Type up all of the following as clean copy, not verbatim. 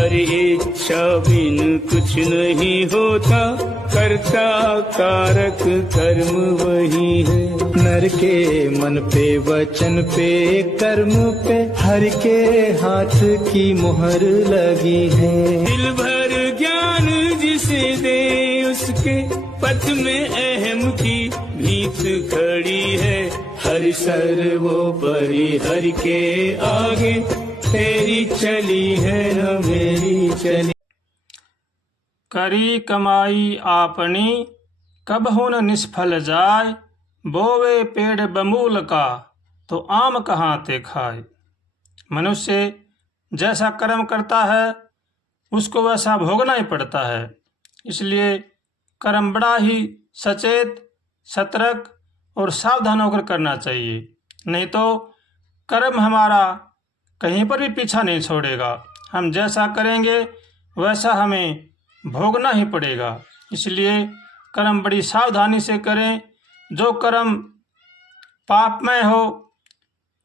हरि इच्छा बिन कुछ नहीं होता, कर्ता कारक कर्म वही है। नर के मन पे वचन पे कर्म पे हरि के हाथ की मुहर लगी है। दिल भर ज्ञान जिसे दे उसके पथ में अहम की भीत खड़ी है। हरि सर्वोपरि हरि के आगे, तेरी चली है न मेरी चली। करी कमाई आपनी कबहु न निष्फल जाय, बोवे पेड़ बमूल का तो आम कहाँ ते खाए। मनुष्य जैसा कर्म करता है उसको वैसा भोगना ही पड़ता है। इसलिए कर्म बड़ा ही सचेत, सतर्क और सावधान होकर करना चाहिए, नहीं तो कर्म हमारा कहीं पर भी पीछा नहीं छोड़ेगा। हम जैसा करेंगे वैसा हमें भोगना ही पड़ेगा। इसलिए कर्म बड़ी सावधानी से करें। जो कर्म पापमय हो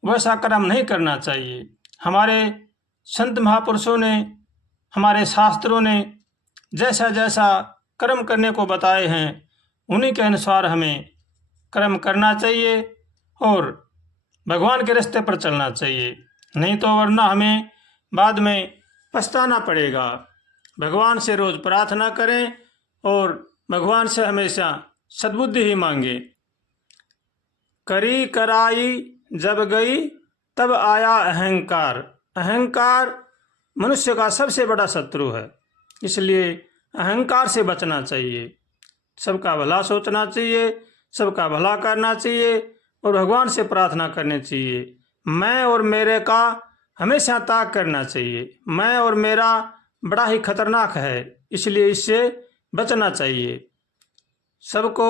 वैसा कर्म नहीं करना चाहिए। हमारे संत महापुरुषों ने, हमारे शास्त्रों ने जैसा जैसा कर्म करने को बताए हैं उन्हीं के अनुसार हमें कर्म करना चाहिए और भगवान के रास्ते पर चलना चाहिए, नहीं तो वरना हमें बाद में पछताना पड़ेगा। भगवान से रोज प्रार्थना करें और भगवान से हमेशा सद्बुद्धि ही मांगे। करी कराई जब गई तब आया अहंकार। अहंकार मनुष्य का सबसे बड़ा शत्रु है, इसलिए अहंकार से बचना चाहिए। सबका भला सोचना चाहिए, सबका भला करना चाहिए और भगवान से प्रार्थना करनी चाहिए। मैं और मेरे का हमेशा त्याग करना चाहिए। मैं और मेरा बड़ा ही खतरनाक है, इसलिए इससे बचना चाहिए। सबको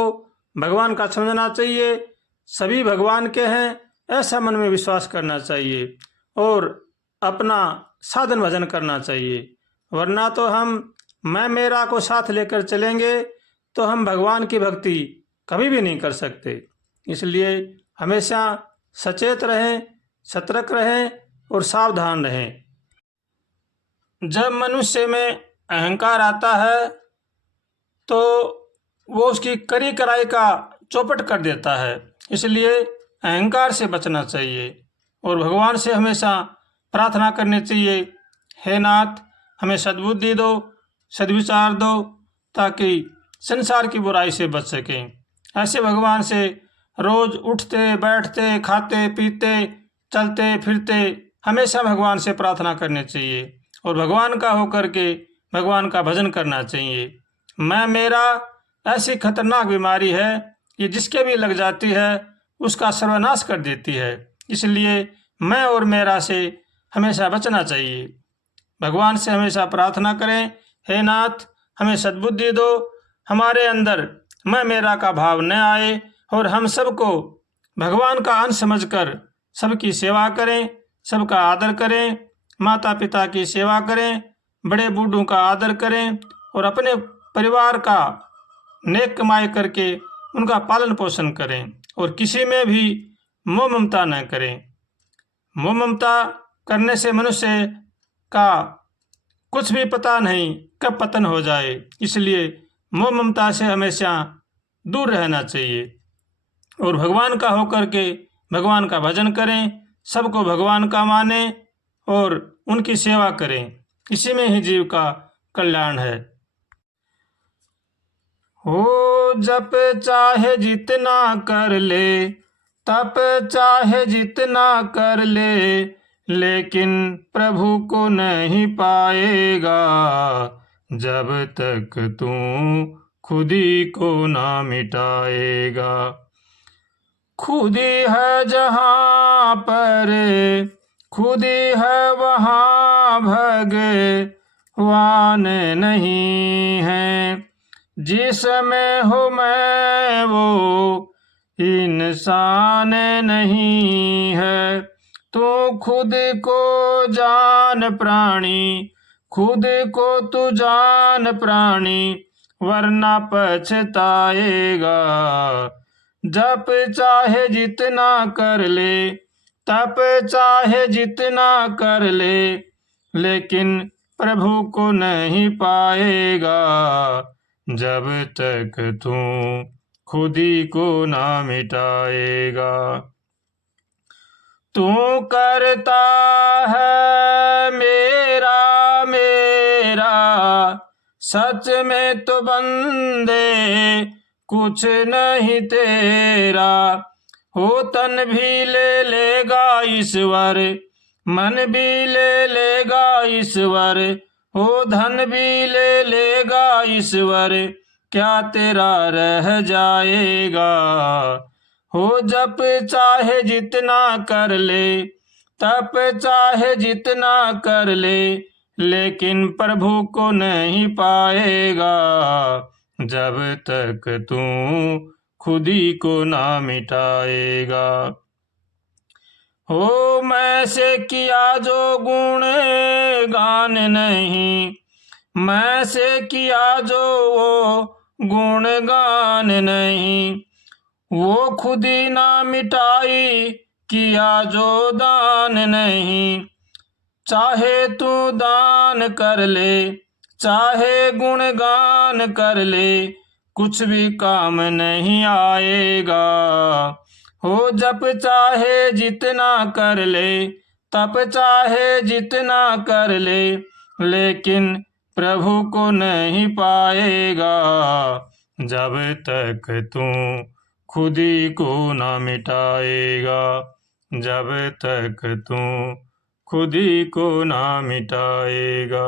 भगवान का समझना चाहिए, सभी भगवान के हैं ऐसा मन में विश्वास करना चाहिए और अपना साधन भजन करना चाहिए। वरना तो हम मैं मेरा को साथ लेकर चलेंगे तो हम भगवान की भक्ति कभी भी नहीं कर सकते। इसलिए हमेशा सचेत रहें, सतर्क रहें और सावधान रहें। जब मनुष्य में अहंकार आता है तो वो उसकी करी कराई का चौपट कर देता है। इसलिए अहंकार से बचना चाहिए और भगवान से हमेशा प्रार्थना करनी चाहिए, हे नाथ हमें सद्बुद्धि दो, सद्विचार दो, ताकि संसार की बुराई से बच सकें। ऐसे भगवान से रोज उठते बैठते खाते पीते चलते फिरते हमेशा भगवान से प्रार्थना करनी चाहिए और भगवान का होकर के भगवान का भजन करना चाहिए। मैं मेरा ऐसी खतरनाक बीमारी है कि जिसके भी लग जाती है उसका सर्वनाश कर देती है। इसलिए मैं और मेरा से हमेशा बचना चाहिए। भगवान से हमेशा प्रार्थना करें, हे नाथ हमें सद्बुद्धि दो, हमारे अंदर मैं मेरा का भाव न आए और हम सबको भगवान का अंश समझकर सबकी सेवा करें, सबका आदर करें, माता पिता की सेवा करें, बड़े बूढ़ों का आदर करें और अपने परिवार का नेक कमाई करके उनका पालन पोषण करें और किसी में भी मोह ममता न करें। मोह ममता करने से मनुष्य का कुछ भी पता नहीं कब पतन हो जाए। इसलिए मोह ममता से हमेशा दूर रहना चाहिए और भगवान का होकर के भगवान का भजन करें, सबको भगवान का माने और उनकी सेवा करें। इसी में ही जीव का कल्याण है। हो जप चाहे जितना कर ले, तप चाहे जितना कर ले, लेकिन प्रभु को नहीं पाएगा जब तक तू खुद ही को ना मिटाएगा। खुद ही है जहाँ पर, खुद ही है वहाँ भगवान नहीं है। जिसमें हो मैं वो इंसान नहीं है। तू खुद को जान प्राणी, खुद को तू जान प्राणी, वरना पछताएगा। जप चाहे जितना कर ले, तप चाहे जितना कर ले, लेकिन प्रभु को नहीं पाएगा जब तक तू खुद ही को ना मिटाएगा। तू करता है मेरा मेरा, सच में तो बंदे कुछ नहीं तेरा। हो तन भी ले लेगा ईश्वर, मन भी ले लेगा ईश्वर, हो धन भी ले लेगा ईश्वर, क्या तेरा रह जाएगा। हो जप चाहे जितना कर ले, तप चाहे जितना कर ले, लेकिन प्रभु को नहीं पाएगा जब तक तू खुद ही को ना मिटाएगा। हो मैं से किया जो गुण गान नहीं, मैं से किया जो वो गुण गान नहीं, वो खुद ही ना मिटाई किया जो दान नहीं। चाहे तू दान कर ले, चाहे गुणगान कर ले, कुछ भी काम नहीं आएगा। हो जप चाहे जितना कर ले, तप चाहे जितना कर ले, लेकिन प्रभु को नहीं पाएगा जब तक तू खुद ही को ना मिटाएगा। जब तक तू खुद ही को ना मिटाएगा।